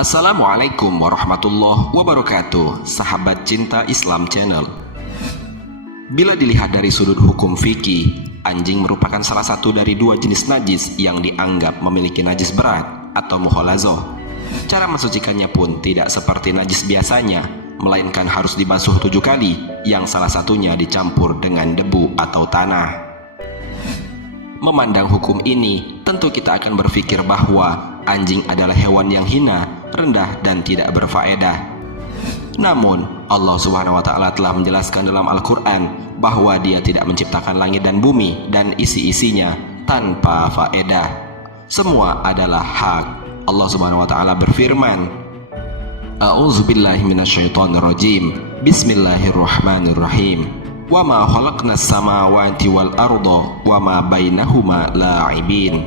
Assalamualaikum warahmatullahi wabarakatuh, sahabat cinta Islam Channel. Bila dilihat dari sudut hukum fikih, anjing merupakan salah satu dari dua jenis najis yang dianggap memiliki najis berat atau mukhalazoh. Cara mensucikannya pun tidak seperti najis biasanya, melainkan harus dibasuh 7 kali, yang salah satunya dicampur dengan debu atau tanah. Memandang hukum ini, tentu kita akan berpikir bahwa anjing adalah hewan yang hina, rendah, dan tidak berfaedah. Namun, Allah Subhanahu wa Ta'ala telah menjelaskan dalam Al-Quran bahwa Dia tidak menciptakan langit dan bumi dan isi-isinya tanpa faedah. Semua adalah hak. Allah Subhanahu wa Ta'ala berfirman, A'udzubillahi minasyaitonirrajim. Bismillahirrahmanirrahim. Wa ma khalaqnas samawati wal arda wa ma bainahuma la'ibin.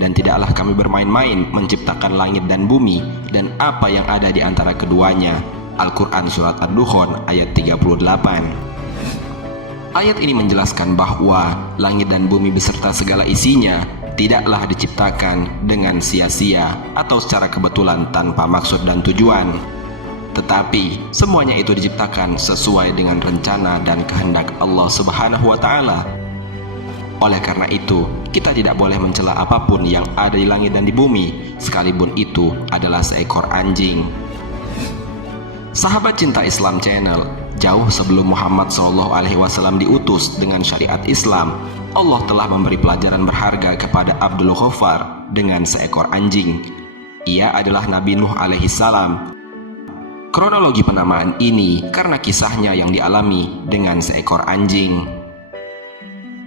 Dan tidaklah kami bermain-main menciptakan langit dan bumi dan apa yang ada di antara keduanya. Al-Quran Surat Ad-Dukhan ayat 38. Ayat ini menjelaskan bahwa langit dan bumi beserta segala isinya tidaklah diciptakan dengan sia-sia atau secara kebetulan tanpa maksud dan tujuan. Tetapi semuanya itu diciptakan sesuai dengan rencana dan kehendak Allah Subhanahu wa Ta'ala. Oleh karena itu, kita tidak boleh mencela apapun yang ada di langit dan di bumi, sekalipun itu adalah seekor anjing. Sahabat cinta Islam Channel, jauh sebelum Muhammad SAW diutus dengan syariat Islam, Allah telah memberi pelajaran berharga kepada Abdul Ghaffar dengan seekor anjing. Ia adalah Nabi Nuh alaihissalam. Kronologi penamaan ini karena kisahnya yang dialami dengan seekor anjing.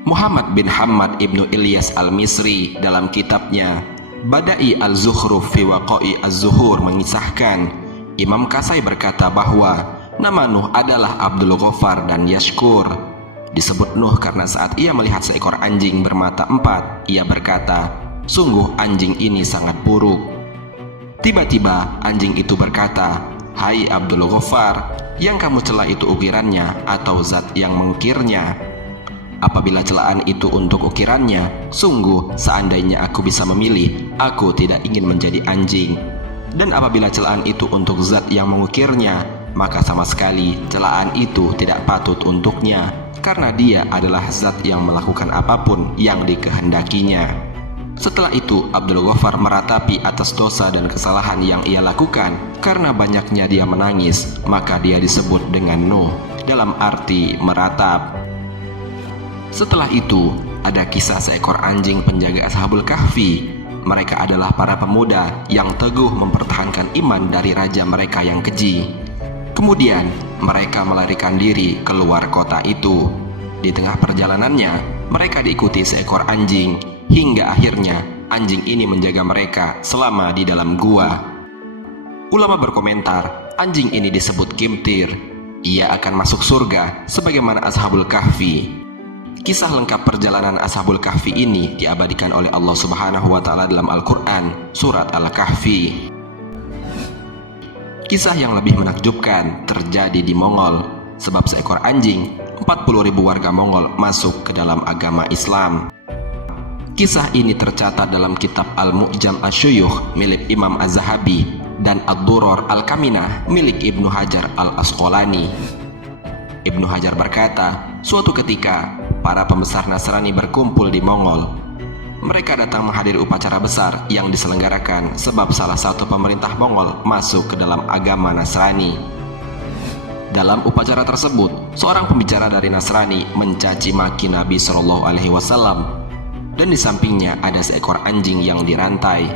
Muhammad bin Hamad ibnu Ilyas al-Misri dalam kitabnya Bada'i al-Zukhruf fi Waqa'i az-Zuhur mengisahkan, Imam Kasai berkata bahwa nama Nuh adalah Abdul Ghaffar dan Yashkur. Disebut Nuh karena saat ia melihat seekor anjing bermata 4, ia berkata, sungguh anjing ini sangat buruk. Tiba-tiba anjing itu berkata, hai Abdul Ghaffar, yang kamu cela itu ukirannya atau zat yang mengukirnya? Apabila celaan itu untuk ukirannya, sungguh seandainya aku bisa memilih, aku tidak ingin menjadi anjing. Dan apabila celaan itu untuk zat yang mengukirnya, maka sama sekali celaan itu tidak patut untuknya, karena dia adalah zat yang melakukan apapun yang dikehendakinya. Setelah itu, Abdul Ghaffar meratapi atas dosa dan kesalahan yang ia lakukan. Karena banyaknya dia menangis, maka dia disebut dengan Nuh, dalam arti meratap. Setelah itu, ada kisah seekor anjing penjaga Ashabul Kahfi. Mereka adalah para pemuda yang teguh mempertahankan iman dari raja mereka yang keji. Kemudian, mereka melarikan diri keluar kota itu. Di tengah perjalanannya, mereka diikuti seekor anjing, hingga akhirnya anjing ini menjaga mereka selama di dalam gua. Ulama berkomentar, anjing ini disebut Kimtir. Ia akan masuk surga sebagaimana Ashabul Kahfi. Kisah lengkap perjalanan Ashabul Kahfi ini diabadikan oleh Allah Subhanahu wa Ta'ala dalam Al-Quran Surat Al-Kahfi. Kisah yang lebih menakjubkan terjadi di Mongol, sebab seekor anjing, 40.000 warga Mongol masuk ke dalam agama Islam. Kisah ini tercatat dalam kitab Al-Mu'jam Asy-Syuyukh milik Imam Az-Zahabi dan Ad-Durar Al-Kaminah milik Ibnu Hajar Al-Asqalani. Ibnu Hajar berkata, suatu ketika para pembesar Nasrani berkumpul di Mongol. Mereka datang menghadiri upacara besar yang diselenggarakan sebab salah satu pemerintah Mongol masuk ke dalam agama Nasrani. Dalam upacara tersebut, seorang pembicara dari Nasrani mencaci maki Nabi SAW. Dan di sampingnya ada seekor anjing yang dirantai.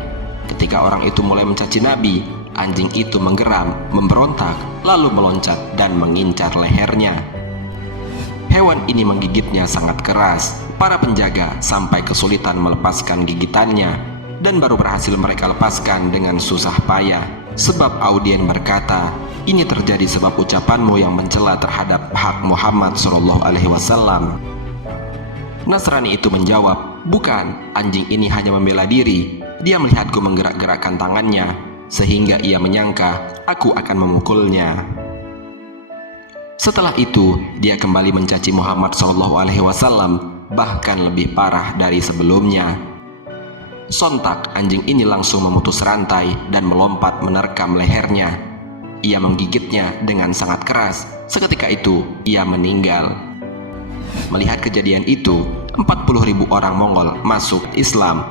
Ketika orang itu mulai mencaci Nabi, anjing itu menggeram, memberontak, lalu meloncat dan mengincar lehernya. Hewan ini menggigitnya sangat keras. Para penjaga sampai kesulitan melepaskan gigitannya, dan baru berhasil mereka lepaskan dengan susah payah. Sebab audien berkata, ini terjadi sebab ucapanmu yang mencela terhadap hak Muhammad SAW. Nasrani itu menjawab, bukan, anjing ini hanya membela diri. Dia melihatku menggerak-gerakkan tangannya, sehingga ia menyangka aku akan memukulnya. Setelah itu, dia kembali mencaci Muhammad SAW, bahkan lebih parah dari sebelumnya. Sontak anjing ini langsung memutus rantai dan melompat menerkam lehernya. Ia menggigitnya dengan sangat keras. Seketika itu ia meninggal. Melihat kejadian itu, 40.000 orang Mongol masuk Islam.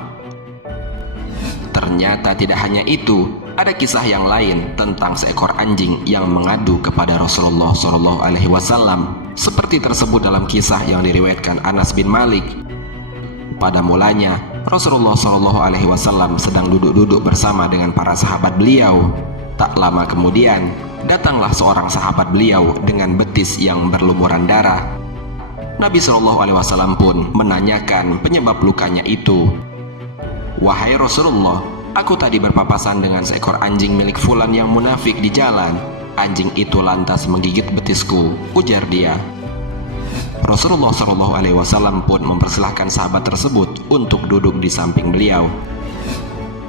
Ternyata tidak hanya itu, ada kisah yang lain tentang seekor anjing yang mengadu kepada Rasulullah SAW. Seperti tersebut dalam kisah yang diriwayatkan Anas bin Malik. Pada mulanya, Rasulullah SAW sedang duduk-duduk bersama dengan para sahabat beliau. Tak lama kemudian, datanglah seorang sahabat beliau dengan betis yang berlumuran darah. Nabi SAW pun menanyakan penyebab lukanya itu. "Wahai Rasulullah, aku tadi berpapasan dengan seekor anjing milik fulan yang munafik di jalan. Anjing itu lantas menggigit betisku," ujar dia. Rasulullah SAW pun mempersilahkan sahabat tersebut untuk duduk di samping beliau.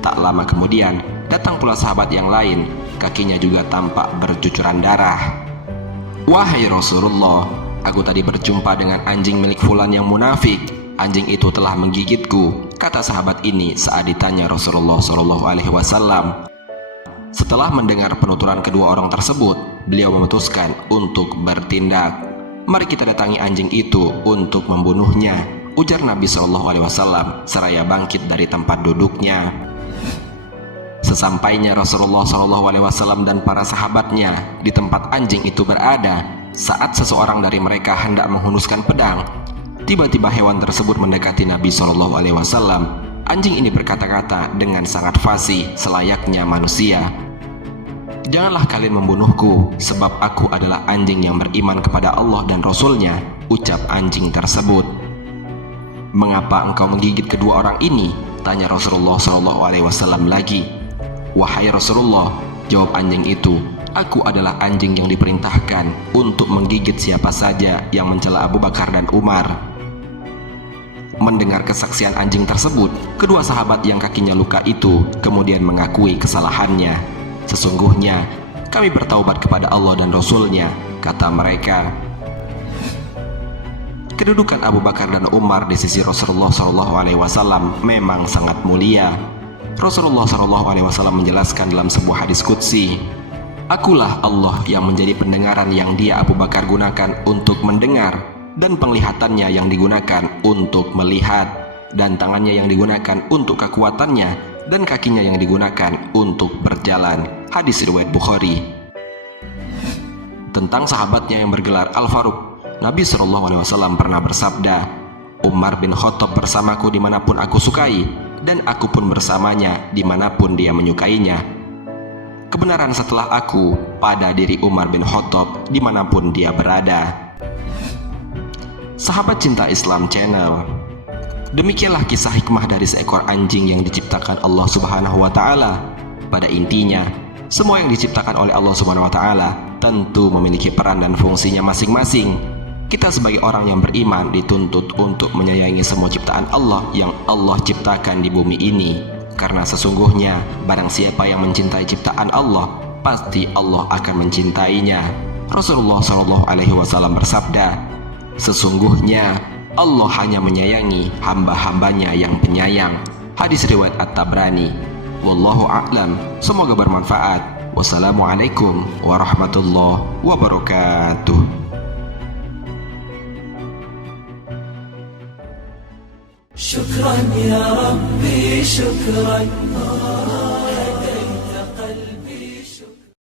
Tak lama kemudian, datang pula sahabat yang lain, kakinya juga tampak bercucuran darah. "Wahai Rasulullah, aku tadi berjumpa dengan anjing milik fulan yang munafik. Anjing itu telah menggigitku," kata sahabat ini saat ditanya Rasulullah SAW. Setelah mendengar penuturan kedua orang tersebut, beliau memutuskan untuk bertindak. "Mari kita datangi anjing itu untuk membunuhnya," ujar Nabi SAW seraya bangkit dari tempat duduknya. Sesampainya Rasulullah SAW dan para sahabatnya di tempat anjing itu berada, saat seseorang dari mereka hendak menghunuskan pedang, tiba-tiba hewan tersebut mendekati Nabi SAW. Anjing ini berkata-kata dengan sangat fasih selayaknya manusia. "Janganlah kalian membunuhku, sebab aku adalah anjing yang beriman kepada Allah dan Rasul-Nya," ucap anjing tersebut. "Mengapa engkau menggigit kedua orang ini?" tanya Rasulullah SAW lagi. "Wahai Rasulullah," jawab anjing itu, "aku adalah anjing yang diperintahkan untuk menggigit siapa saja yang mencela Abu Bakar dan Umar." Mendengar kesaksian anjing tersebut, kedua sahabat yang kakinya luka itu kemudian mengakui kesalahannya. "Sesungguhnya kami bertaubat kepada Allah dan Rasul-Nya," kata mereka. Kedudukan Abu Bakar dan Umar di sisi Rasulullah SAW memang sangat mulia. Rasulullah SAW menjelaskan dalam sebuah hadis qudsi, "Akulah Allah yang menjadi pendengaran yang dia Abu Bakar gunakan untuk mendengar, dan penglihatannya yang digunakan untuk melihat, dan tangannya yang digunakan untuk kekuatannya, dan kakinya yang digunakan untuk berjalan." Hadis riwayat Bukhari. Tentang sahabatnya yang bergelar Al-Faruq, Nabi SAW pernah bersabda, "Umar bin Khattab bersamaku dimanapun aku sukai, dan aku pun bersamanya dimanapun dia menyukainya." Kebenaran setelah aku pada diri Umar bin Khattab dimanapun dia berada. Sahabat Cinta Islam Channel, demikianlah kisah hikmah dari seekor anjing yang diciptakan Allah Subhanahu wa Ta'ala. Pada intinya, semua yang diciptakan oleh Allah Subhanahu wa Ta'ala tentu memiliki peran dan fungsinya masing-masing. Kita sebagai orang yang beriman dituntut untuk menyayangi semua ciptaan Allah yang Allah ciptakan di bumi ini, karena sesungguhnya barang siapa yang mencintai ciptaan Allah, pasti Allah akan mencintainya. Rasulullah SAW bersabda, "Sesungguhnya Allah hanya menyayangi hamba-hambanya yang penyayang." Hadis riwayat At-Tabrani. Wallahu a'lam. Semoga bermanfaat. Wassalamualaikum warahmatullahi wabarakatuh. شكرا يا ربي شكرا